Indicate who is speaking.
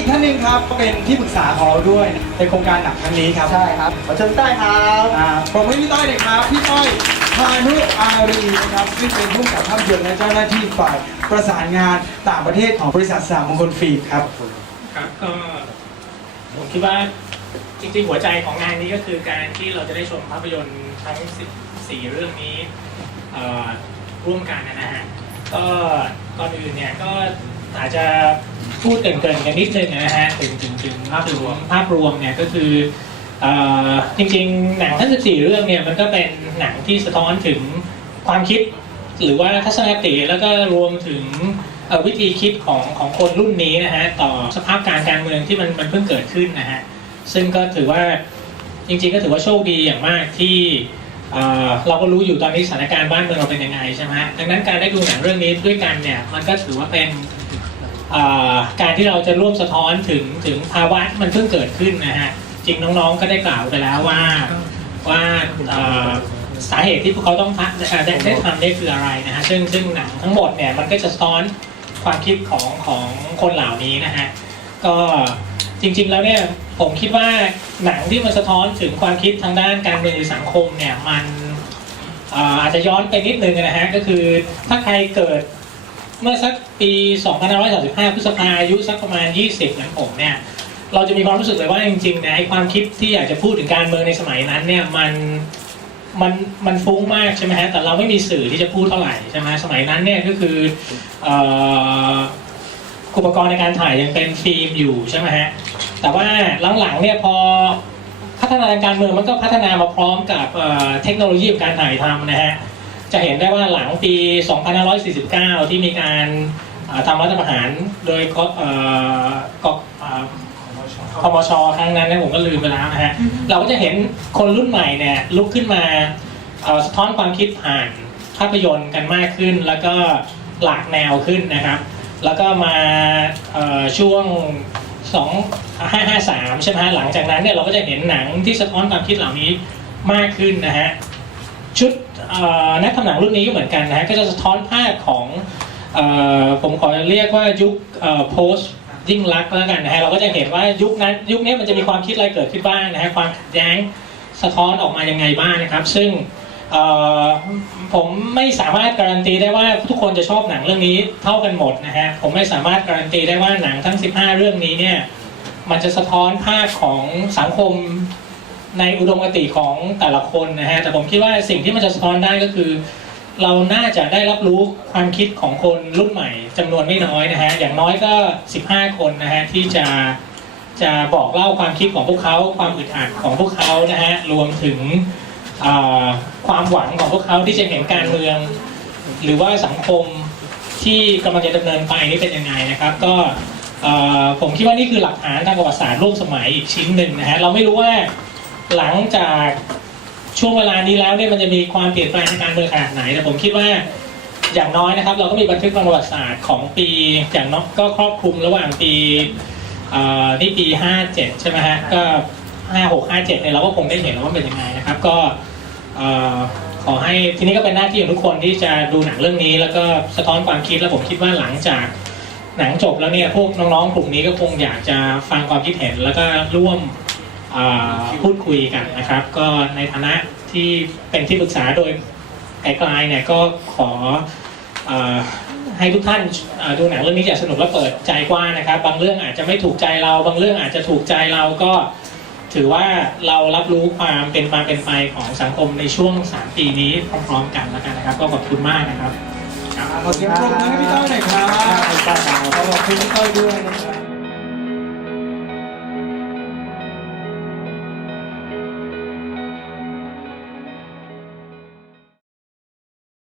Speaker 1: และอีกท่านหนึ่งครับก็เป็นที่ปรึกษาของเราด้วยในโครงการหนักครั้งนี้ครับ
Speaker 2: ใช่ครับขอเชิญได้ครับ
Speaker 1: อ่าผมให้พี่ต้อยหน่อยครับพี่ต้อยพานุอารีนะครับซึ่งเป็นผู้กำกับภาพยนตร์และเจ้าหน้าที่ฝ่ายประสานงานต่างประเทศของบริษัทสามมงคลฟิล์มครับ
Speaker 3: ครับก็ผมคิดว่าจริงๆหัวใจของงานนี้ก็คือการที่เราจะได้ชมภาพยนตร์ทั้ง14เรื่องนี้เอ่อร่วมกันนะฮะก็ก่อนอื่นเนี่ยก็ อาจจะพูดเกรินๆกันนิดนึงนะฮะถึงถึงถึงภาพรวมภาพรวมเนี่ยก็คืออจริงๆ หนังทั้ง 14 เรื่องเนี่ยมันก็เป็นหนังที่สะท้อนถึงความคิด หรือว่าทัศนคติแล้วก็รวมถึงวิธีคิดของของคนรุ่นนี้นะฮะต่อสภาพการการเมืองที่มันมันเพิ่งเกิดขึ้นนะฮะซึ่งก็ถือว่าจริงๆ ก็ถือว่าโชคดีอย่างมากที่เราก็รู้อยู่ตอนนี้สถานการณ์บ้านเมืองเราเป็นยังไงใช่ไหมฮะดังนั้นการได้ดูหนังเรื่องนี้ด้วยกันเนี่ยมันก็ถือว่าเป็น การที่เราจะร่วมสะท้อนถึงถึงภาวะที่มันเพิ่งเกิดขึ้นนะฮะจริงน้องๆก็ได้กล่าวไปแล้วว่าว่าสาเหตุที่พวกเขาต้องทำเอ่อได้ได้ทำได้คืออะไรนะฮะซึ่งซึ่งหนังทั้งหมดเนี่ยมันก็จะสะท้อนความคิดของของคนเหล่านี้นะฮะก็จริงๆแล้วเนี่ยผมคิดว่าหนังที่มันสะท้อนถึงความคิดทางด้านการเมืองหรือสังคมเนี่ยมันอาจจะย้อนไปนิดนึงนะฮะก็คือถ้าใครเกิด เมื่อสักปี 2535 พฤษภาอายุสักประมาณ 20เหมือนผมเนี่ย เราจะมีความรู้สึกเลยว่าจริงๆนี่ยไอ้ความคิดที่อยากจะพูดถึงการเมืองในสมัยนั้นเนี่ยมันมันมันฟุ้งมากใช่ไหมฮะ แต่เราไม่มีสื่อที่จะพูดเท่าไหร่ใช่ไหมสมัยนั้นเนี่ยก็คืออ่ออุปกรณ์ในการถ่ายยังเป็นฟิล์มอยู่ใช่ไหมฮะ แต่ว่าหลังๆเนี่ยพอพัฒนาการเมืองมันก็พัฒนามาพร้อมกับเอ่อเทคโนโลยีการถ่ายทำนะฮะ จะเห็นได้ว่าหลังปี 2549 ที่มีการเอ่อทำรัฐประหารโดยกเอ่อกเอ่อคมชครั้งนั้นเนยผมก็ลืมไปแล้วนะฮะ เราก็จะเห็นคนรุ่นใหม่เนี่ยลุกขึ้นมาเอ่อสะท้อนความคิดผ่านภาพยนตร์กันมากขึ้น แล้วก็หลากแนวขึ้นนะครับ แล้วก็มาเอ่อช่วง 2 553 ใช่ไหมฮะหลังจากนั้นเนี่ยเราก็จะเห็นหนังที่สะท้อนความคิดเหล่านี้มากขึ้นนะฮะ ชุดนักทำหนังรุ่นนี้ก็เหมือนกันนะฮะก็จะสะท้อนภาพของอผมขอเรียกว่ายุคโพสยิ่งรักแล้วกันนะฮะเราก็จะเห็นว่ายุคนั้นยุคนี้มันจะมีความคิดอะไรเกิดขึ้นบ้างนะฮะความขัดแย้งสะท้อนออกมายังไงบ้างนะครับ ซึ่งผมไม่สามารถการันตีได้ว่าทุกคนจะชอบหนังเรื่องนี้เท่ากันหมดนะฮะผมไม่สามารถการันตีได้ว่าหนังทั้ง 15 เรื่องนี้เนี่ยมันจะสะท้อนภาพของสังคม ในอุดมคติของแต่ละคนนะฮะแต่ผมคิดว่าสิ่งที่มันจะสะท้อนได้ก็คือ เราน่าจะได้รับรู้ความคิดของคนรุ่นใหม่จำนวนไม่น้อยนะฮะอย่างน้อยก็ 15 คนนะฮะที่จะจะบอกเล่าความคิดของพวกเขา ความอึดอัดของพวกเขานะฮะรวมถึงความหวังของพวกเขาที่จะเห็นการเมือง หรือว่าสังคมที่กำลังจะดำเนินไปนี่เป็นยังไงนะครับ ก็ผมคิดว่านี่คือหลักฐานทางประวัติศาสตร์ร่วมสมัยอีกชิ้นหนึ่งนะฮะเราไม่รู้ว่า หลังจากช่วงเวลานี้แล้วเนี่ยมันจะมีความเปลี่ยนแปลงในการเมืองขนาดไหนแต่ผมคิดว่าอย่างน้อยนะครับ เราก็มีบันทึกประวัติศาสตร์ของปีอย่างน้อยก็ครอบคลุมระหว่างปีนี่ปี 57 ใช่ไหมฮะก็ 56 57เนี่ยเราก็คงได้เห็นว่าเป็นยังไงนะครับ ก็ขอให้ทีนี้ก็เป็นหน้าที่ของทุกคนที่จะดูหนังเรื่องนี้ แล้วก็สะท้อนความคิดแล้วผมคิดว่าหลังจากหนังจบแล้วเนี่ยพวกน้องๆกลุ่มนี้ก็คงอยากจะฟังความคิดเห็นแล้วก็ร่วม พูดคุยกันนะครับ ก็ในฐานะที่เป็นที่ปรึกษาโดยไกลๆเนี่ยก็ขอเออให้ทุกท่านเอ่อดูหนังเรื่องนี้อย่างสนุกและเปิดใจกว้างนะครับ บางเรื่องอาจจะไม่ถูกใจเรา บางเรื่องอาจจะถูกใจเราก็ถือว่าเรารับรู้ความเป็นมาเป็นไปของสังคมในช่วง 3 ปีนี้พร้อมๆกันแล้วกันนะครับ ก็ขอบคุณมากนะครับ
Speaker 1: ขอเสียงปรบมือให้พี่ต้อยหน่อยครับ
Speaker 2: ขอบคุณครับ
Speaker 1: ขอบคุณพี่ต้อยด้วยนะครับ